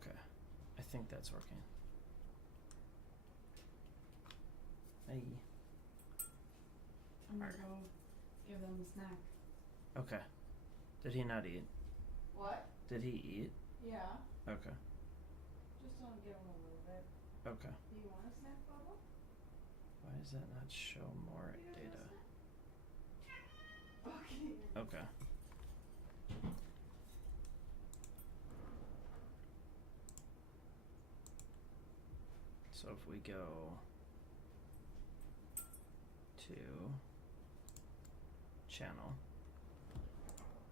Okay. I think that's working. Hey. I'm gonna go give them a snack. Okay. Did he not eat? What? Did he eat? Yeah. Okay. Just want to give them a little bit. Okay. Do you want a snack, Bubba? Why does that not show more You don't data? want a snack? Okay. Okay. So if we go to channel,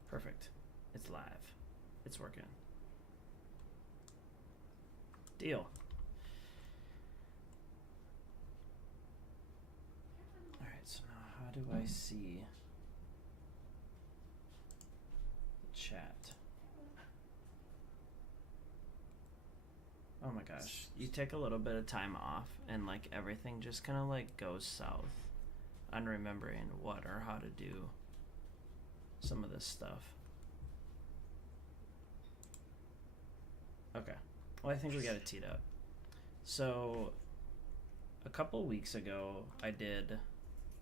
perfect. It's live. It's working. Deal. All right, so now how do I see the chat? Oh my gosh, you take a little bit of time off and like everything just kind of like goes south on remembering what or how to do some of this stuff. Okay, well I think we got it teed up. So a couple weeks ago I did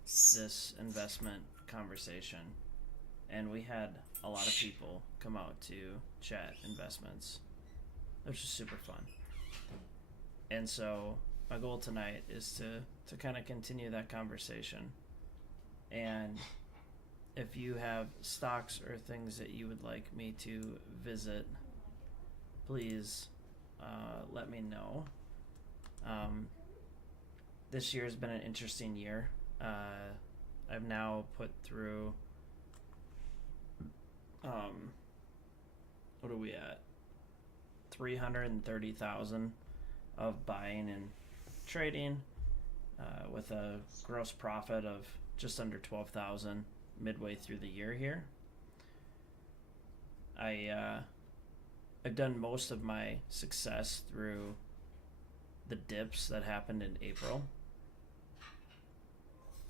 this investment conversation and we had a lot of people come out to chat investments, which was super fun. And so my goal tonight is to kind of continue that conversation. And if you have stocks or things that you would like me to visit, please let me know. This year has been an interesting year. I've now put through, what are we at? 330,000 of buying and trading, with a gross profit of just under 12,000 midway through the year here. I've done most of my success through the dips that happened in April.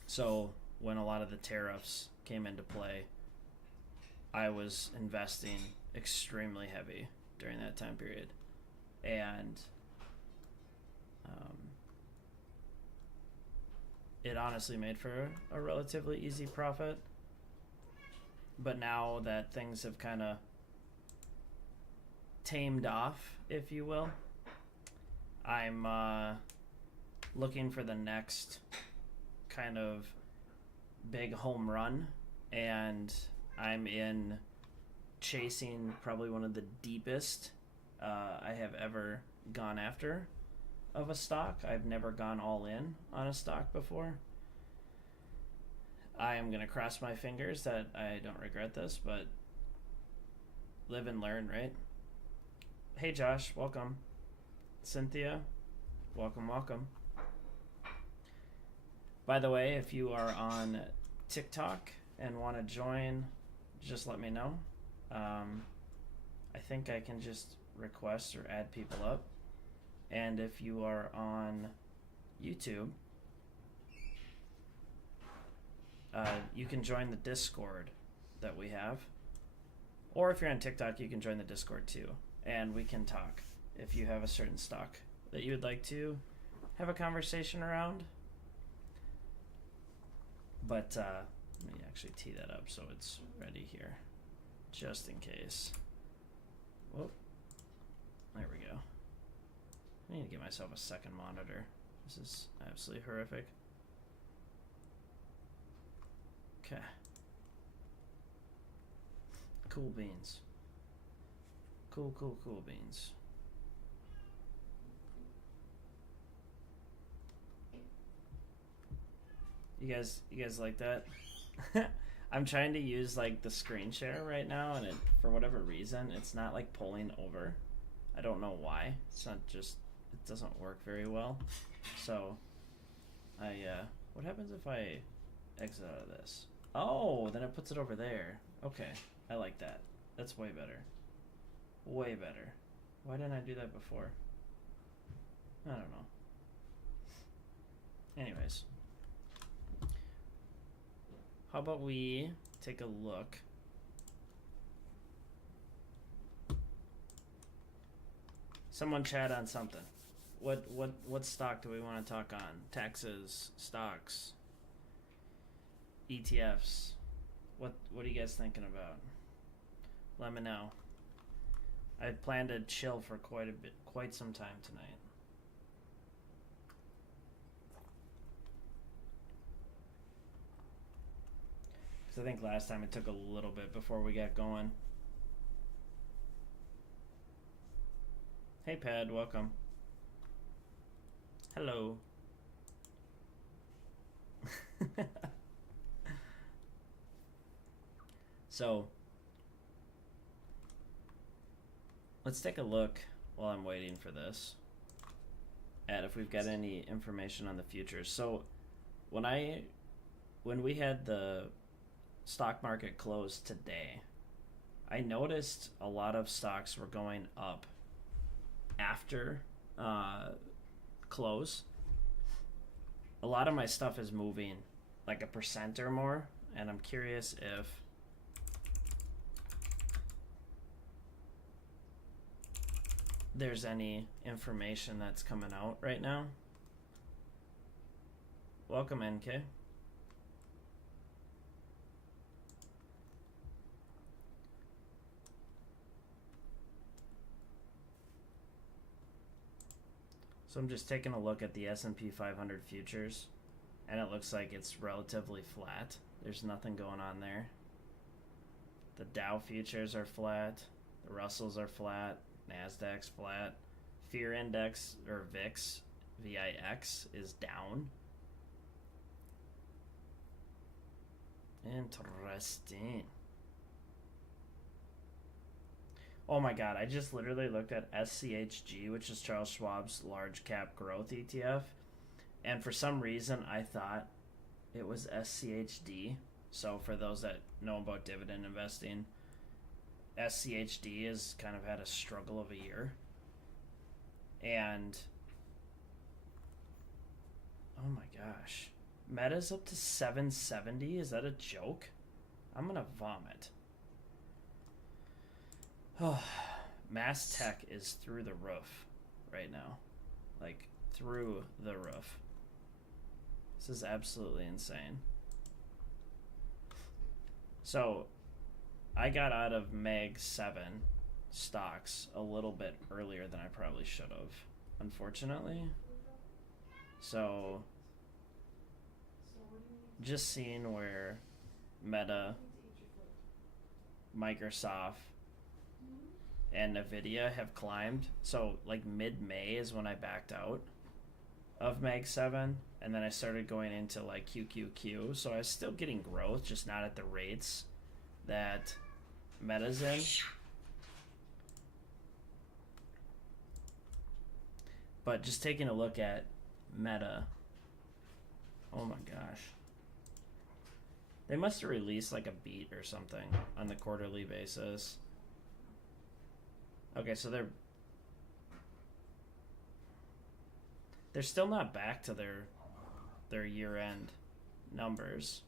So when a lot of the tariffs came into play, I was investing extremely heavy during that time period. And it honestly made for a relatively easy profit. But now that things have kind of tamed off, if you will, I'm looking for the next kind of big home run, and I'm in chasing probably one of the deepest I have ever gone after of a stock. I've never gone all in on a stock before. I am going to cross my fingers that I don't regret this, but live and learn, right? Hey Josh, welcome. Cynthia, welcome, welcome. By the way, if you are on TikTok and want to join, just let me know. I think I can just request or add people up. And if you are on YouTube, you can join the Discord that we have. Or if you're on TikTok, you can join the Discord too. And we can talk if you have a certain stock that you would like to have a conversation around. But let me actually tee that up so it's ready here, just in case. Whoop. There we go. I need to get myself a second monitor. This is absolutely horrific. Okay. Cool beans. Cool beans. You guys like that? I'm trying to use like the screen share right now, and it, for whatever reason, it's not like pulling over. I don't know why. It's not just, it doesn't work very well. So what happens if I exit out of this? Oh, then it puts it over there. Okay, I like that. That's way better. Way better. Why didn't I do that before? I don't know. Anyways. How about we take a look Someone chat on something. What stock do we want to talk on? Taxes, stocks, ETFs. What are you guys thinking about? Let me know. I plan to chill for quite some time tonight. Because I think last time it took a little bit before we got going. Hey Pad, welcome. Hello. So, let's take a look while I'm waiting for this at if we've got any information on the futures. So, when we had the stock market close today, I noticed a lot of stocks were going up after close. A lot of my stuff is moving like 1% or more, and I'm curious if there's any information that's coming out right now. Welcome, NK. So I'm just taking a look at the S&P 500 futures, and it looks like it's relatively flat. There's nothing going on there. The Dow futures are flat. The Russells are flat. NASDAQ's flat. Fear index, or VIX, VIX, is down. Interesting. Oh my god, I just literally looked at SCHG, which is Charles Schwab's large cap growth ETF, and for some reason I thought it was SCHD. So for those that know about dividend investing, SCHD has kind of had a struggle of a year. And oh my gosh, Meta's up to 770. Is that a joke? I'm gonna vomit. Oh, Mass Tech is through the roof right now. Like, through the roof. This is absolutely insane. So, I got out of Mag 7 stocks a little bit earlier than I probably should have, unfortunately. So, just seeing where Meta, Microsoft, and Nvidia have climbed. So like mid-May is when I backed out of Mag 7, and then I started going into like QQQ. So I was still getting growth, just not at the rates that Meta's in. But just taking a look at Meta, oh my gosh, they must have released like a beat or something on the quarterly basis. Okay, so they're still not back to their year-end numbers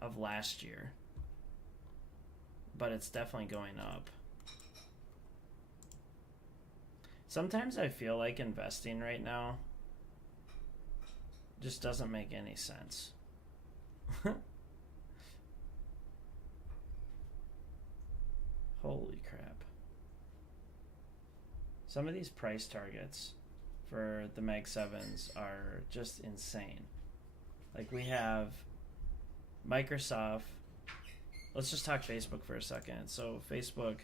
of last year, but it's definitely going up. Sometimes I feel like investing right now just doesn't make any sense. Holy crap. Some of these price targets for the Mag 7s are just insane. Like we have Microsoft. Let's just talk Facebook for a second. So Facebook,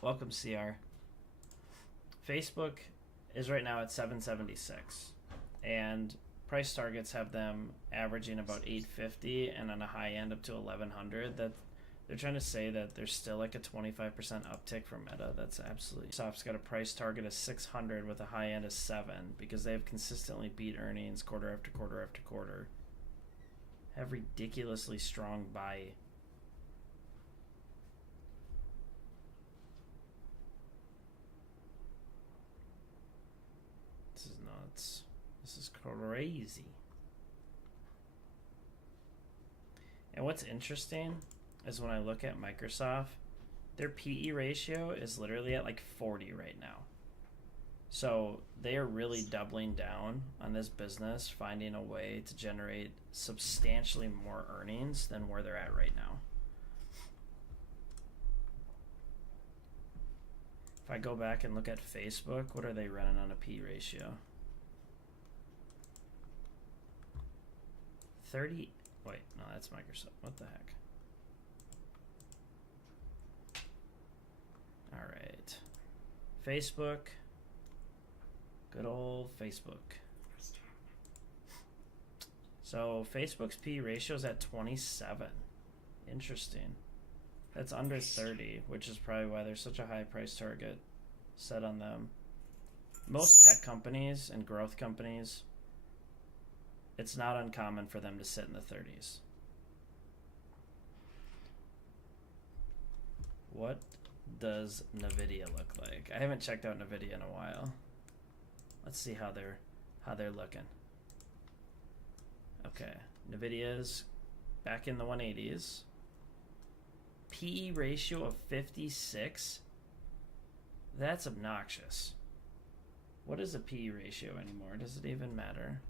welcome CR. Facebook is right now at 776, and price targets have them averaging about 850 and on a high end up to 1100. That they're trying to say that there's still like a 25% uptick for Meta. That's absolutely. Microsoft's got a price target of 600 with a high end of 7 because they have consistently beat earnings quarter after quarter after quarter. Have ridiculously strong buy. This is nuts. This is crazy. And what's interesting is when I look at Microsoft, Their PE ratio is literally at like 40 right now. So they are really doubling down on this business, finding a way to generate substantially more earnings than where they're at right now. If I go back and look at Facebook, what are they running on a P ratio? 30. Wait, no, that's Microsoft. What the heck? All right. Facebook. Good old Facebook. So Facebook's P ratio is at 27. Interesting. That's under 30, which is probably why there's such a high price target set on them. Most tech companies and growth companies, it's not uncommon for them to sit in the 30s. What does Nvidia look like? I haven't checked out Nvidia in a while. Let's see how they're looking. Okay, Nvidia's back in the 180s. PE ratio of 56. That's obnoxious. What is a PE ratio anymore? Does it even matter?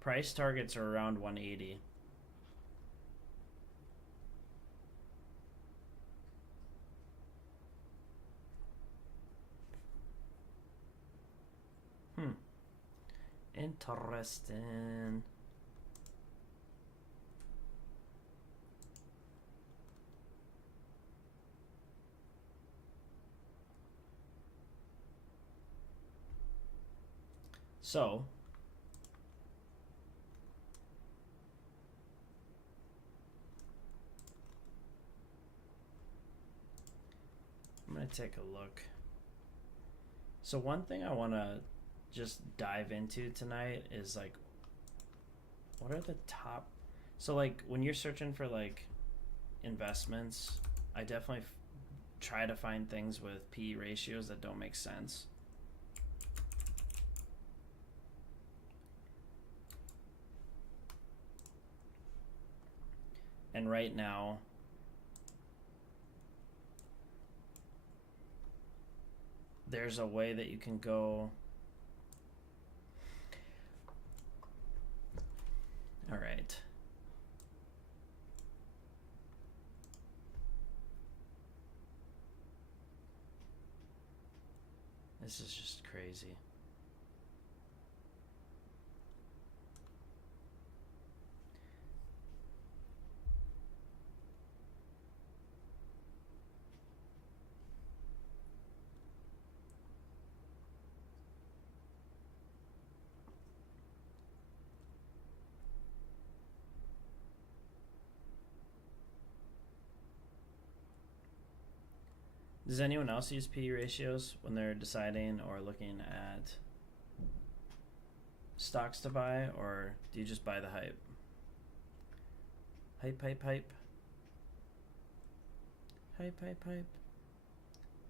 Price targets are around 180. Interesting. So, I'm going to take a look. So one thing I want to just dive into tonight is like, what are the top, so like when you're searching for like investments, I definitely try to find things with PE ratios that don't make sense. And right now, there's a way that you can go. All right. This is just crazy. Does anyone else use PE ratios when they're deciding or looking at stocks to buy, or do you just buy the hype? Hype, hype, hype. Hype, hype, hype.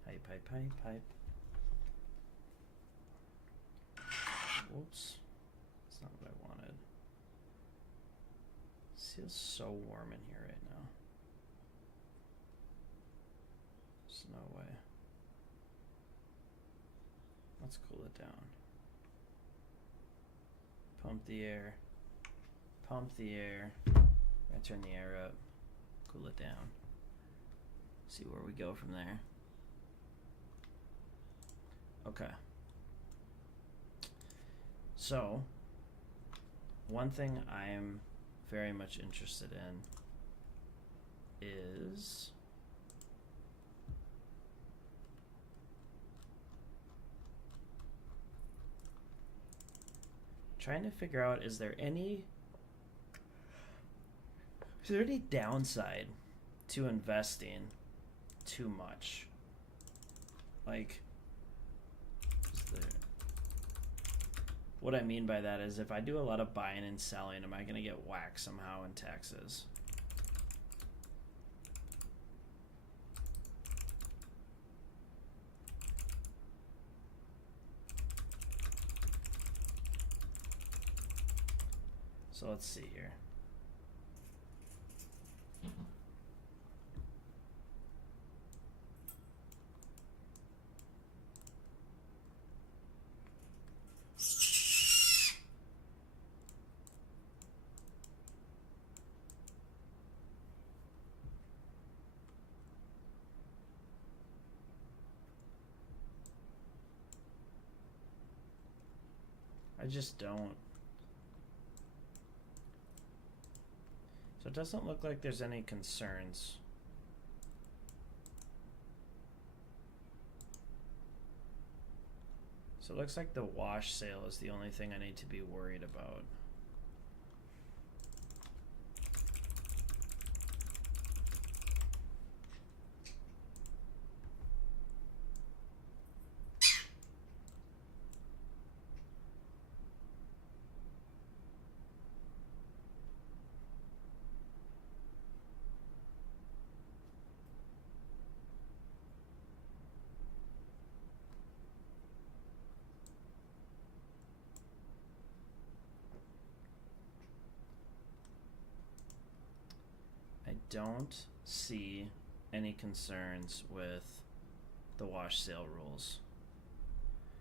Hype, hype, hype, hype. Whoops. That's not what I wanted. It feels so warm in here right now. There's no way. Let's cool it down. Pump the air. Pump the air. I turn the air up. Cool it down. See where we go from there. Okay. So, one thing I am very much interested in is trying to figure out, is there any downside to investing too much? Like, what I mean by that is, if I do a lot of buying and selling, am I going to get whacked somehow in taxes? So let's see here. I just don't. So it doesn't look like there's any concerns. So it looks like the wash sale is the only thing I need to be worried about. I don't see any concerns with the wash sale rules.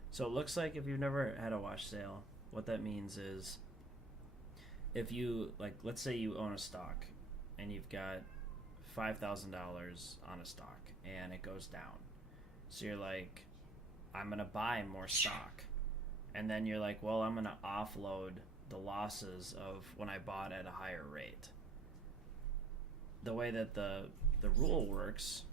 So it looks like if you've never had a wash sale, what that means is if you, like, let's say you own a stock and you've got $5,000 on a stock and it goes down. So you're like, I'm going to buy more stock. And then you're like, well, I'm going to offload the losses of when I bought at a higher rate. The way that the rule works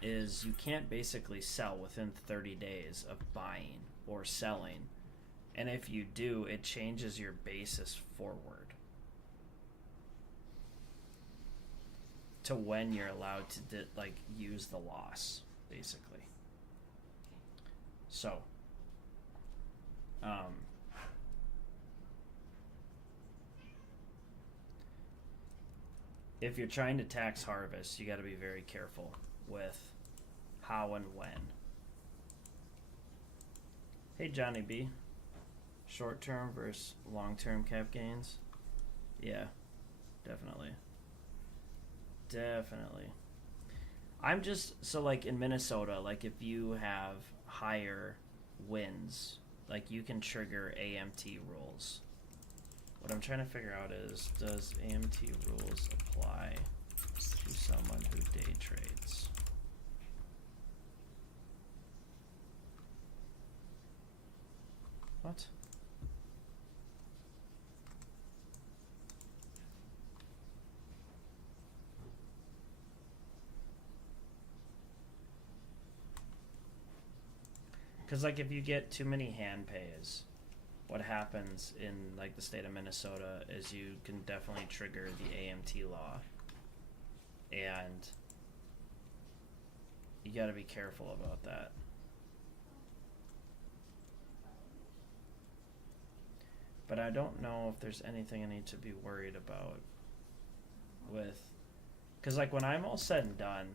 is you can't basically sell within 30 days of buying or selling. And if you do, it changes your basis forward to when you're allowed to use the loss, basically. So, if you're trying to tax harvest, you got to be very careful with how and when. Hey, Johnny B. Short term versus long term cap gains? Yeah, definitely. Definitely. I'm just, so like in Minnesota, like if you have higher winds, like you can trigger AMT rules. What I'm trying to figure out is, does AMT rules apply to someone who day trades? What? Because like if you get too many hand pays, what happens in like the state of Minnesota is you can definitely trigger the AMT law, and you got to be careful about that. But I don't know if there's anything I need to be worried about with, because like when I'm all said and done,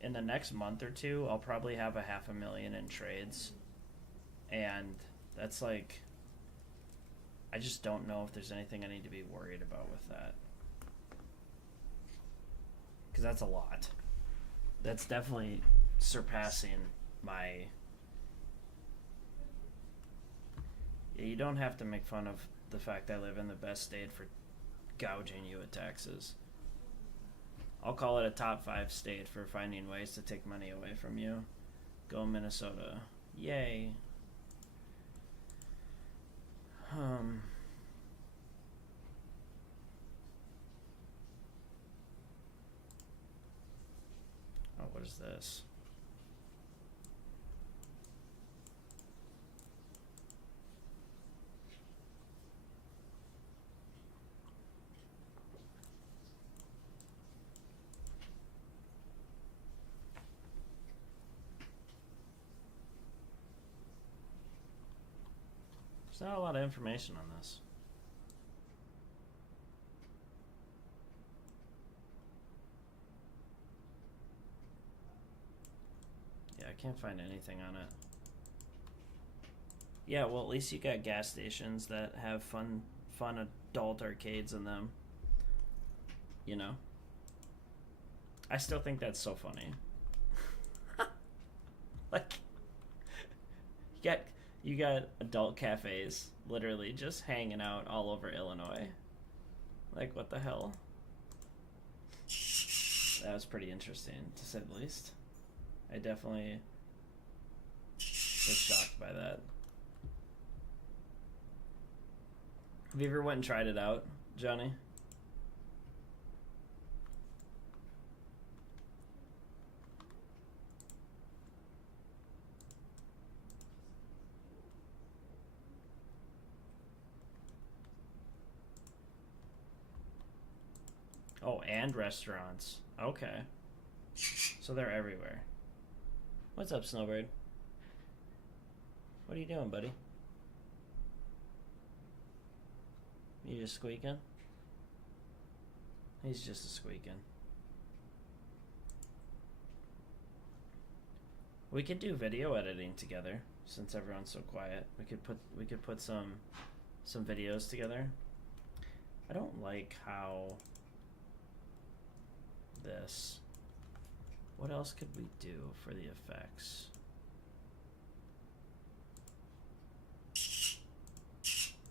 in the next month or two, I'll probably have $500,000 in trades, and that's like, I just don't know if there's anything I need to be worried about with that. Because that's a lot. That's definitely surpassing my... Yeah, you don't have to make fun of the fact I live in the best state for gouging you at taxes. I'll call it a top 5 state for finding ways to take money away from you. Go Minnesota. Yay. Oh, what is this? There's not a lot of information on this. Yeah, I can't find anything on it. Yeah, well, at least you got gas stations that have fun fun adult arcades in them. You know? I still think that's so funny. Like, you got adult cafes literally just hanging out all over Illinois. Like, what the hell? That was pretty interesting, to say the least. I definitely was shocked by that. Have you ever went and tried it out, Johnny? Oh, and restaurants. Okay. So they're everywhere. What's up, Snowbird? What are you doing, buddy? You just squeaking? He's just a squeaking. We could do video editing together since everyone's so quiet. We could put some videos together. I don't like how this. What else could we do for the effects?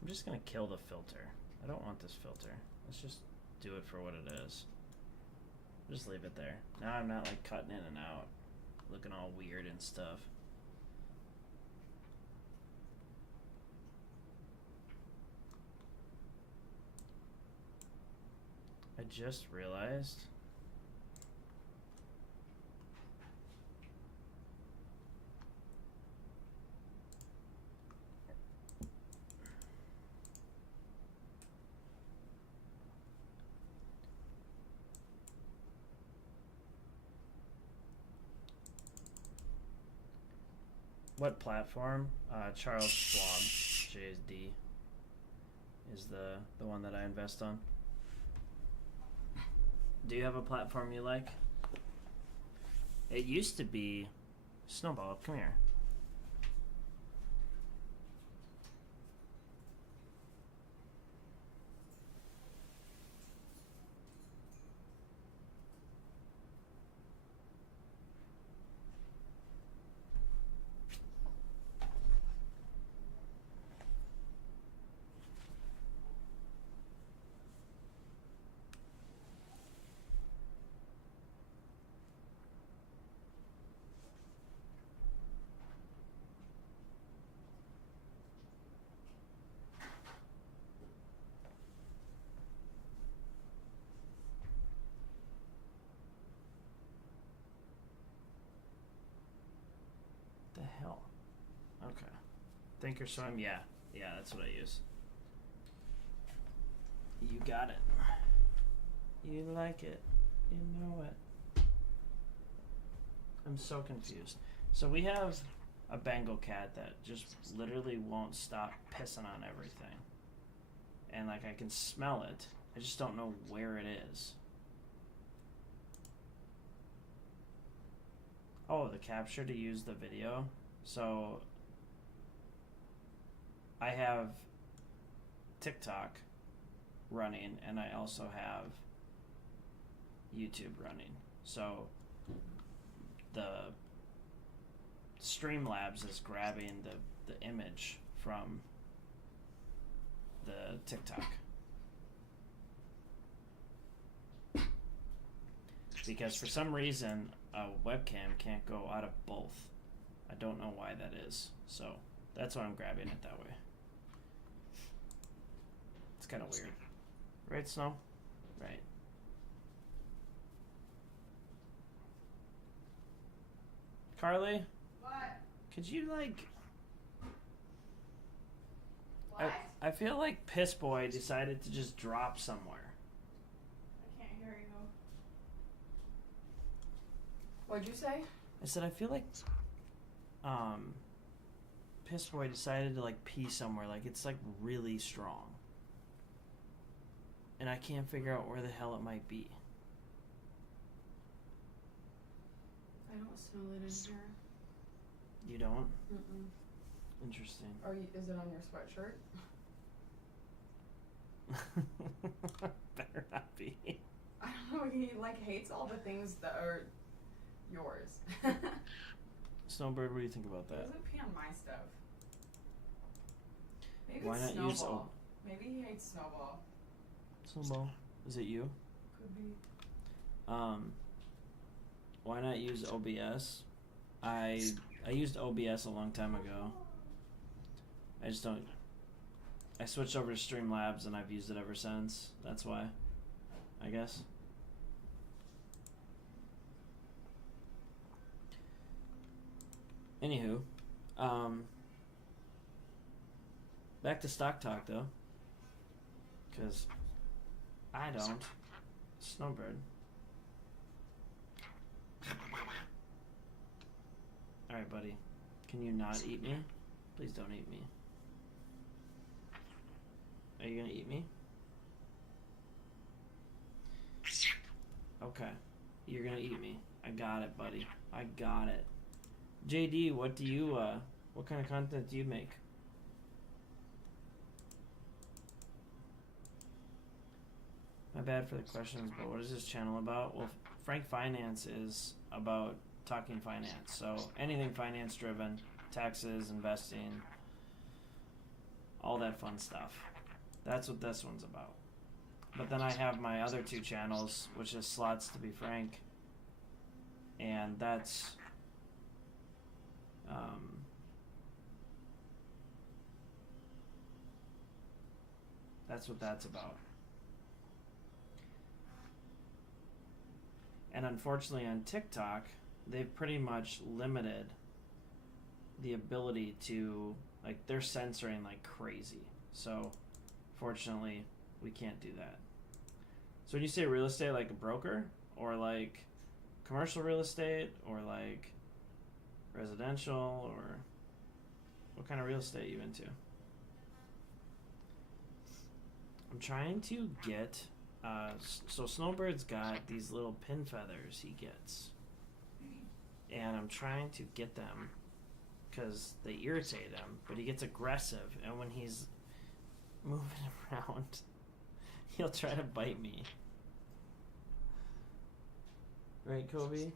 I'm just gonna kill the filter. I don't want this filter. Let's just do it for what it is. Just leave it there. Now I'm not like cutting in and out, looking all weird and stuff. I just realized what platform? Charles Schwab, JSD, is the one that I invest on. Do you have a platform you like? It used to be Snowball. Come here. The hell? Okay. Thinkorswim, yeah, that's what I use. You got it. You like it. You know it. I'm so confused. So we have a Bengal cat that just literally won't stop pissing on everything. And like I can smell it. I just don't know where it is. Oh, the capture to use the video. So I have TikTok running and I also have YouTube running. So the Streamlabs is grabbing the image from the TikTok. Because for some reason a webcam can't go out of both. I don't know why that is. So that's why I'm grabbing it that way. It's kind of weird. Right, Snow? Right. Carly? What? Could you like... What? I feel like Piss Boy decided to just drop somewhere. I can't hear you. What'd you say? I said I feel like Piss Boy decided to like pee somewhere, like it's like really strong. And I can't figure out where the hell it might be. I don't smell it in here. You don't? Mm-mm. Interesting. Is it on your sweatshirt? Better not be. I don't know, he like hates all the things that are yours. Snowbird, what do you think about He that? doesn't pee on my stuff. Maybe Why it's not use Snowball. Maybe he hates Snowball. Snowball? Is it you? Could be. Why not use OBS? I used OBS a long time ago. I just don't. I switched over to Streamlabs and I've used it ever since. That's why, I guess. Anywho, back to stock talk though, because I don't. Snowbird. Alright, buddy. Can you not eat me? Please don't eat me. Are you gonna eat me? Okay. You're gonna eat me. I got it, buddy. I got it. JD, what do you, what kind of content do you make? My bad for the questions, but what is this channel about? Well, Frank Finance is about talking finance. So anything finance driven, taxes, investing, all that fun stuff. That's what this one's about. But then I have my other two channels, which is Slots to be Frank, and that's what that's about. And unfortunately on TikTok, they've pretty much limited the ability to, like, they're censoring like crazy. So fortunately, we can't do that. So when you say real estate, like a broker, or like commercial real estate, or like residential, or what kind of real estate are you into? I'm trying to get, so Snowbird's got these little pin feathers he gets. And I'm trying to get them because they irritate him, but he gets aggressive, and when he's moving around, he'll try to bite me. Right, Kobe? Do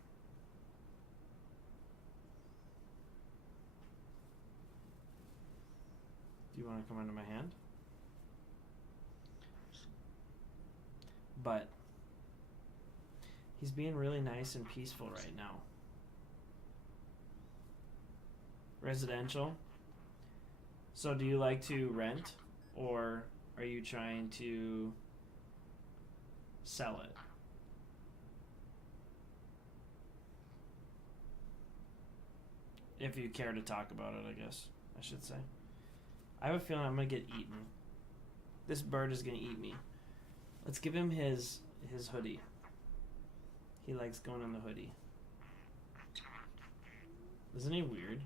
you want to come under my hand? But he's being really nice and peaceful right now. Residential. So do you like to rent, or are you trying to sell it? If you care to talk about it, I guess I should say. I have a feeling I'm gonna get eaten. This bird is gonna eat me. Let's give him his hoodie. He likes going in the hoodie. Isn't he weird?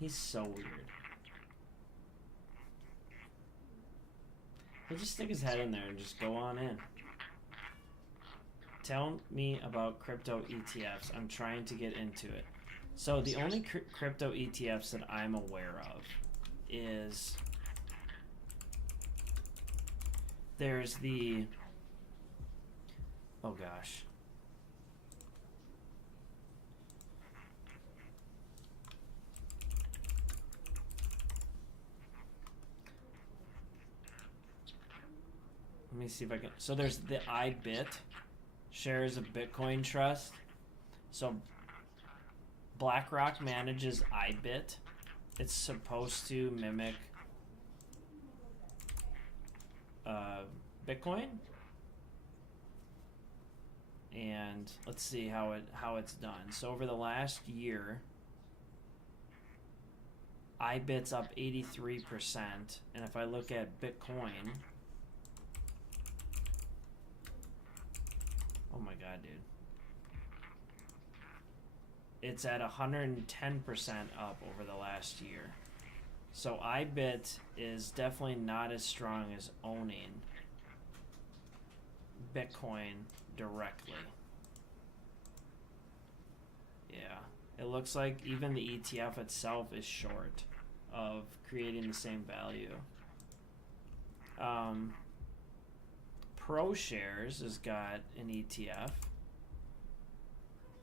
He's so weird. He'll just stick his head in there and just go on in. Tell me about crypto ETFs. I'm trying to get into it. So the only crypto ETFs that I'm aware of is there's the, oh gosh. Let me see if I can. So there's the iBit, shares of Bitcoin Trust. So BlackRock manages iBit. It's supposed to mimic Bitcoin. And let's see how it's done. So over the last year, iBit's up 83%, and if I look at Bitcoin, oh my god, dude. It's at 110% up over the last year. So iBit is definitely not as strong as owning Bitcoin directly. Yeah, it looks like even the ETF itself is short of creating the same value. ProShares has got an ETF.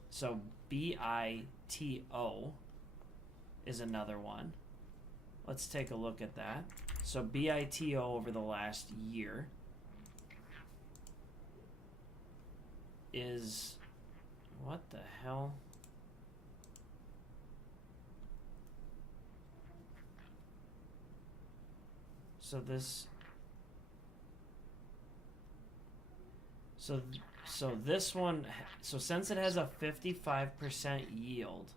So BITO is another one. Let's take a look at that. So BITO over the last year is, what the hell? So this, so this one, so since it has a 55% yield,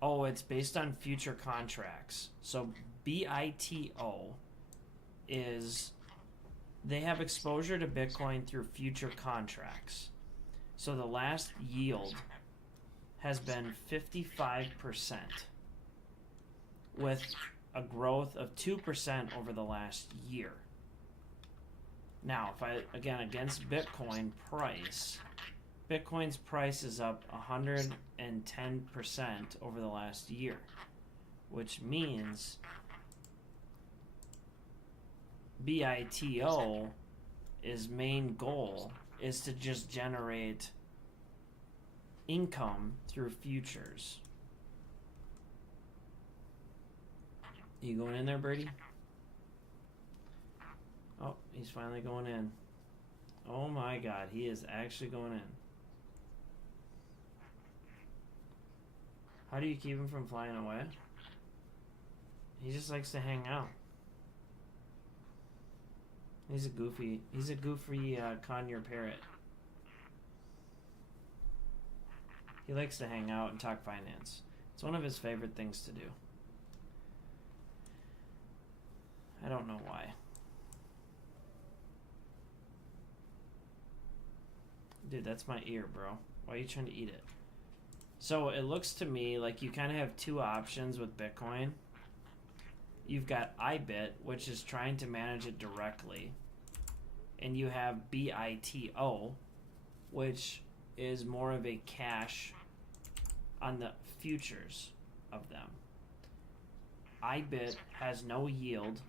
oh, it's based on future contracts. So BITO is, they have exposure to Bitcoin through future contracts. So the last yield has been 55%, with a growth of 2% over the last year. Now, if I, again, against Bitcoin price, Bitcoin's price is up 110% over the last year, which means BITO, its main goal is to just generate income through futures. You going in there, Brady? Oh, he's finally going in. Oh my God, he is actually going in. How do you keep him from flying away? He just likes to hang out. He's a goofy conure parrot. He likes to hang out and talk finance. It's one of his favorite things to do. I don't know why. Dude, that's my ear, bro. Why are you trying to eat it? So it looks to me like you kind of have two options with Bitcoin. You've got iBit, which is trying to manage it directly. And you have BITO, which is more of a cash on the futures of them. iBit has no yield,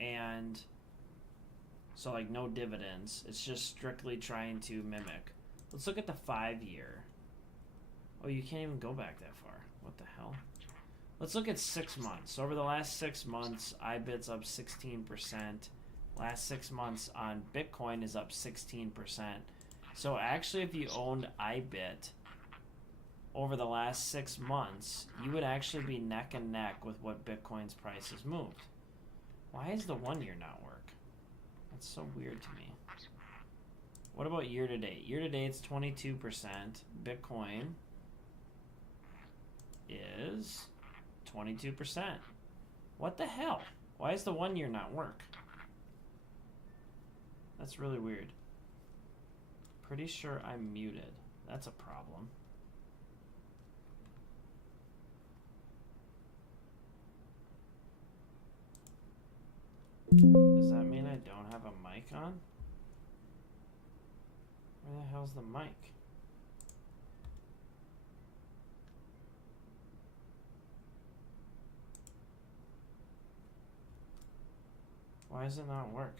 and so like no dividends. It's just strictly trying to mimic. Let's look at the 5-year. Oh, you can't even go back that far. What the hell? Let's look at 6 months. Over the last 6 months, iBit's up 16%. Last 6 months on Bitcoin is up 16%. So actually, if you owned iBit over the last 6 months, you would actually be neck and neck with what Bitcoin's price has moved. Why is the 1 year not work? That's so weird to me. What about year to date? Year to date, it's 22%. Bitcoin is 22%. What the hell? Why is the 1 year not work? That's really weird. Pretty sure I'm muted. That's a problem. Does that mean I don't have a mic on? Where the hell's the mic? Why does it not work?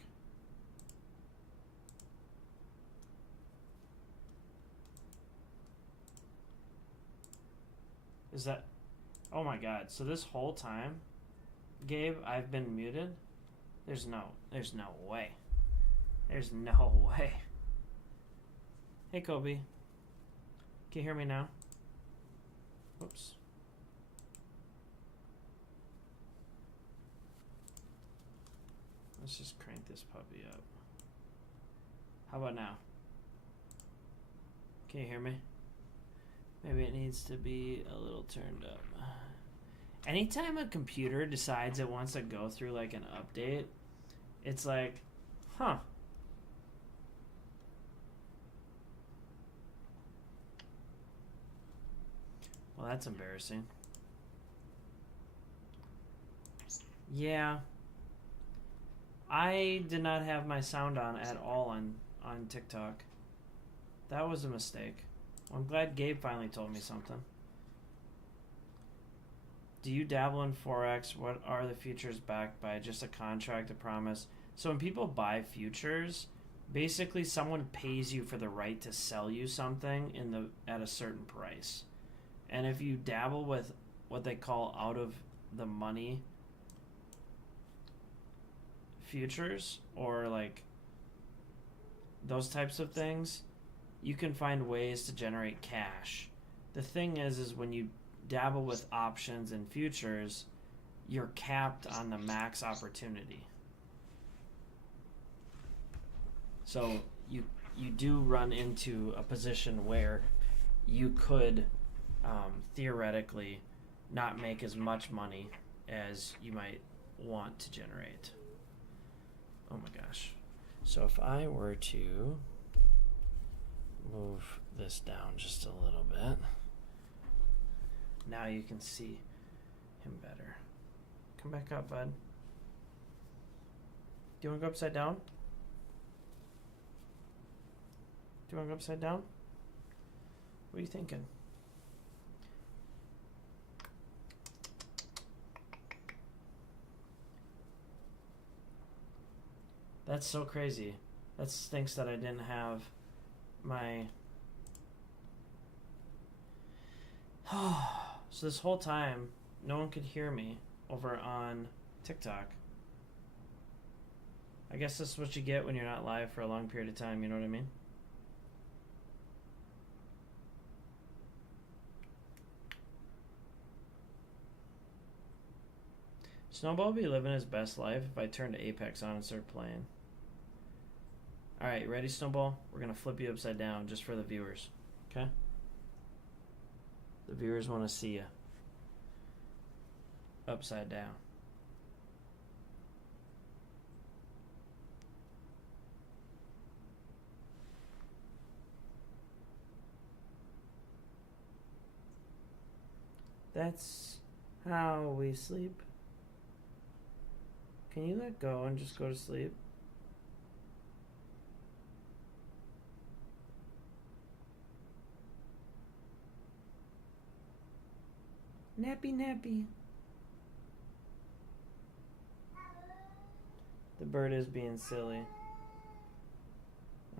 Is that... Oh my God. So this whole time, Gabe, I've been muted? There's no way. There's no way. Hey, Kobe. Can you hear me now? Whoops. Let's just crank this puppy up. How about now? Can you hear me? Maybe it needs to be a little turned up. Anytime a computer decides it wants to go through like an update, it's like, huh. Well, that's embarrassing. Yeah. I did not have my sound on at all on TikTok. That was a mistake. Well, I'm glad Gabe finally told me something. Do you dabble in Forex? What are the futures backed by? Just a contract, a promise? So when people buy futures, basically someone pays you for the right to sell you something at a certain price. And if you dabble with what they call out of the money futures or like those types of things, you can find ways to generate cash. The thing is when you dabble with options and futures, you're capped on the max opportunity. So you do run into a position where you could theoretically not make as much money as you might want to generate. Oh my gosh. So if I were to move this down just a little bit, now you can see him better. Come back up, bud. Do you want to go upside down? Do you want to go upside down? What are you thinking? That's so crazy. That stinks that I didn't have my... So this whole time, no one could hear me over on TikTok. I guess this is what you get when you're not live for a long period of time, you know what I mean? Snowball would be living his best life if I turned Apex on and started playing. Alright, ready, Snowball? We're going to flip you upside down just for the viewers. Okay? The viewers want to see you upside down. That's how we sleep. Can you let go and just go to sleep? Nappy, nappy. The bird is being silly.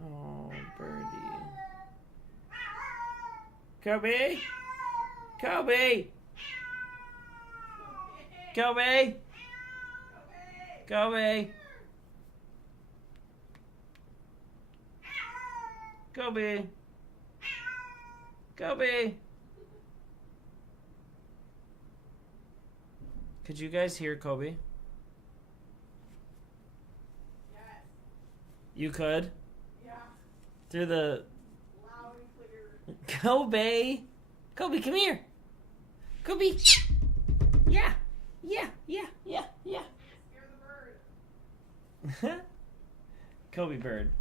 Oh, birdie. Kobe? Kobe! Kobe! Kobe! Kobe! Kobe! Could you guys hear Kobe? Yes. You could? Yeah. Through the... Loud and clear. Kobe! Kobe, come here! Kobe! Yeah! Yeah! Yeah! Yeah! Yeah! Scare the bird. Kobe bird.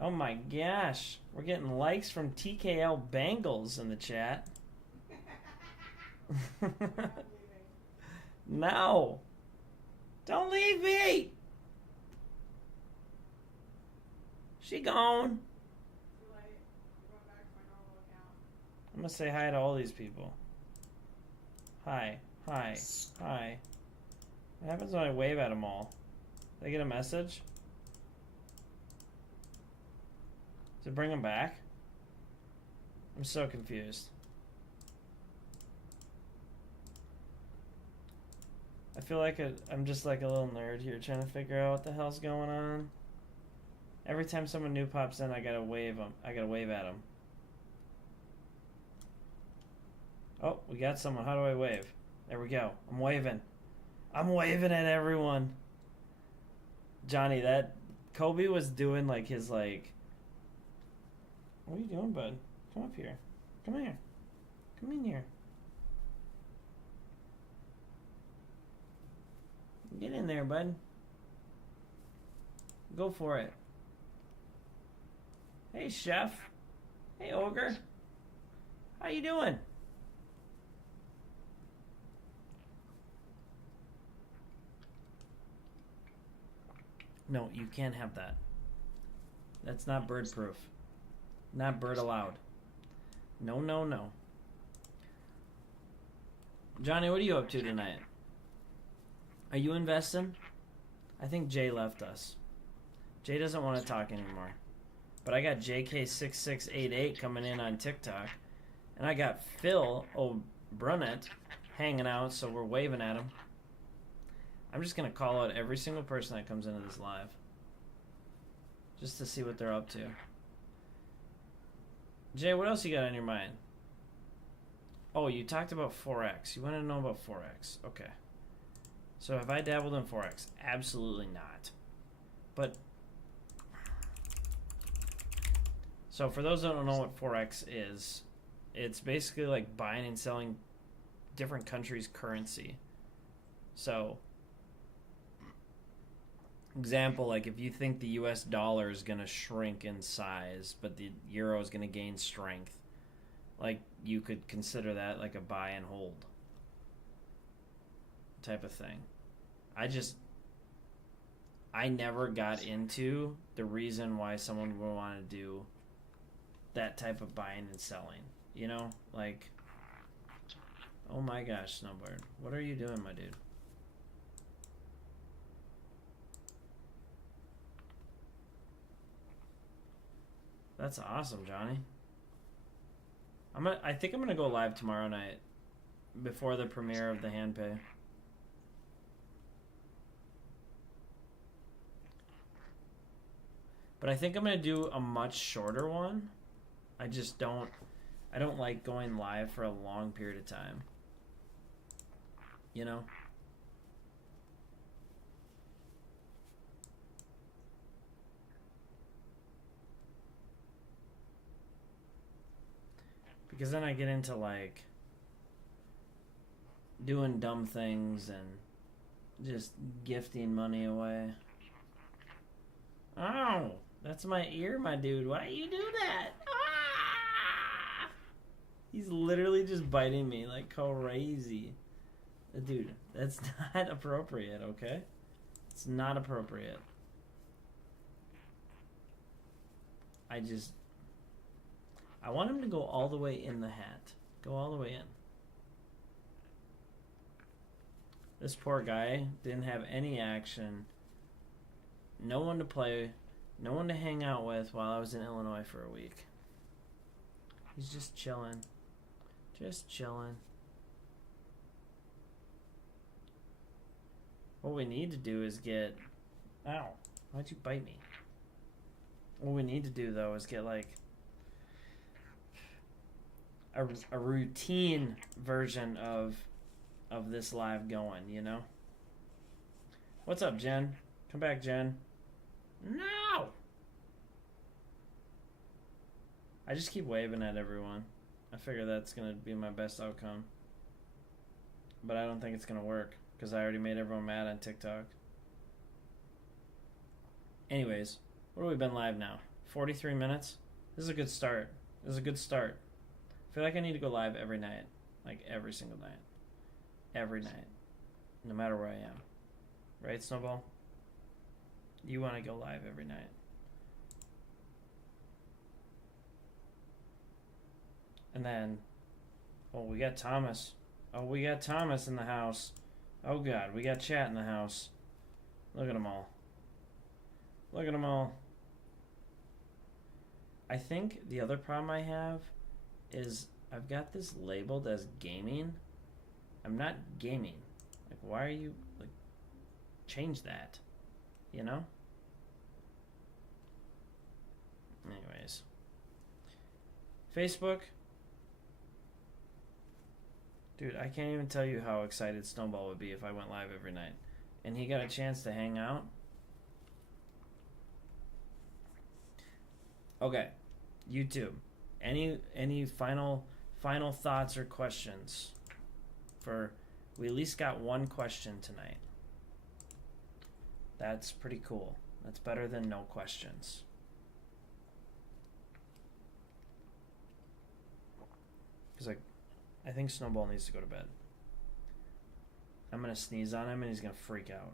Oh my gosh. We're getting likes from TKL Bengals in the chat. I'm leaving. No. Don't leave me. She gone. Too late. I'm going back to my normal account. I'm going to say hi to all these people. Hi. Hi. Hi. What happens when I wave at them all? They get a message? Does it bring them back? I'm so confused. I feel like I'm just like a little nerd here trying to figure out what the hell's going on. Every time someone new pops in, I gotta wave them. I gotta wave at them. Oh, we got someone. How do I wave? There we go. I'm waving. I'm waving at everyone. Johnny, that Kobe was doing like his like... What are you doing, bud? Come up here. Come here. Come in here. Get in there, bud. Go for it. Hey, Chef. Hey, Ogre. How you doing? No, you can't have that. That's not bird proof. Not bird allowed. No, no, no. Johnny, what are you up to tonight? Are you investing? I think Jay left us. Jay doesn't want to talk anymore. But I got JK6688 coming in on TikTok. And I got Phil O'Brunnett hanging out, so we're waving at him. I'm just going to call out every single person that comes into this live. Just to see what they're up to. Jay, what else you got on your mind? Oh, you talked about Forex. You want to know about Forex. Okay. So have I dabbled in Forex? Absolutely not. But, so for those that don't know what Forex is, it's basically like buying and selling different countries' currency. So, example, like if you think the US dollar is going to shrink in size, but the euro is going to gain strength, like you could consider that like a buy and hold type of thing. I never got into the reason why someone would want to do that type of buying and selling. You know, like, oh my gosh, Snowbird, what are you doing, my dude? That's awesome, Johnny. I think I'm gonna go live tomorrow night before the premiere of the HandPay. But I think I'm gonna do a much shorter one. I don't like going live for a long period of time. You know? Because then I get into like doing dumb things and just gifting money away. Oh, that's my ear, my dude. Why you do that? Ah! He's literally just biting me like crazy. Dude, that's not appropriate, okay? It's not appropriate. I want him to go all the way in the hat. Go all the way in. This poor guy didn't have any action. No one to play. No one to hang out with while I was in Illinois for a week. He's just chilling. Just chilling. What we need to do is get... Ow. Why'd you bite me? What we need to do, though, is get, like... a routine version of this live going, you know? What's up, Jen? Come back, Jen. No! I just keep waving at everyone. I figure that's going to be my best outcome. But I don't think it's going to work, because I already made everyone mad on TikTok. Anyways, what have we been live now? 43 minutes? This is a good start. This is a good start. I feel like I need to go live every night. Like, every single night. Every night. No matter where I am. Right, Snowball? You want to go live every night. And then, oh, we got Thomas. Oh, we got Thomas in the house. Oh, God, we got chat in the house. Look at them all. Look at them all. I think the other problem I have is I've got this labeled as gaming. I'm not gaming. Like, why are you, like, change that, you know? Anyways. Facebook. Dude, I can't even tell you how excited Snowball would be if I went live every night. And he got a chance to hang out. Okay. YouTube. Any final thoughts or questions? We at least got one question tonight. That's pretty cool. That's better than no questions. Because I think Snowball needs to go to bed. I'm going to sneeze on him and he's going to freak out.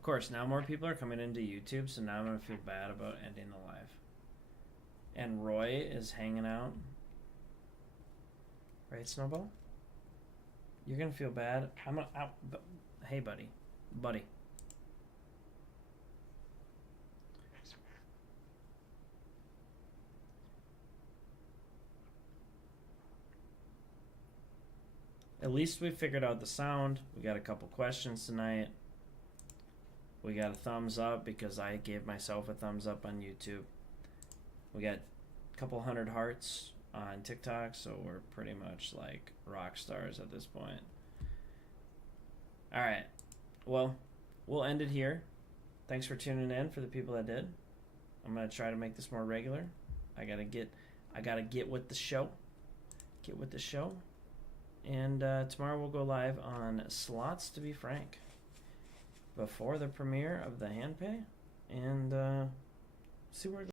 Of course, now more people are coming into YouTube, so now I'm gonna feel bad about ending the live. And Roy is hanging out. Right, Snowball? You're gonna feel bad. Hey, buddy. At least we figured out the sound. We got a couple questions tonight. We got a thumbs up because I gave myself a thumbs up on YouTube. We got a couple hundred hearts on TikTok, so we're pretty much like rock stars at this point. All right. Well, we'll end it here. Thanks for tuning in for the people that did. I'm going to try to make this more regular. I got to get with the show. And tomorrow we'll go live on Slots to Be Frank before the premiere of the HandPay and see where it goes.